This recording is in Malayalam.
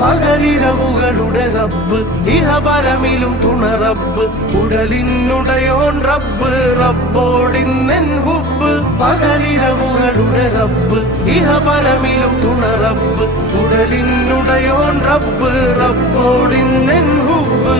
പകലിരവുകളുടെ റബ്ബ് ഇഹപരമിലും തുണ റബ്ബ് ഉടലിനുടയോൻ റബ്ബ് റബ്ബോടിന്നെൻ ഹുബ് പകലിരവുകളുടെ റബ്ബ് ഇഹപരമിലും തുണ റബ്ബ് ഉടലിനുടയോൻ റബ്ബ് റബ്ബോടിന്നെൻ ഹുബ്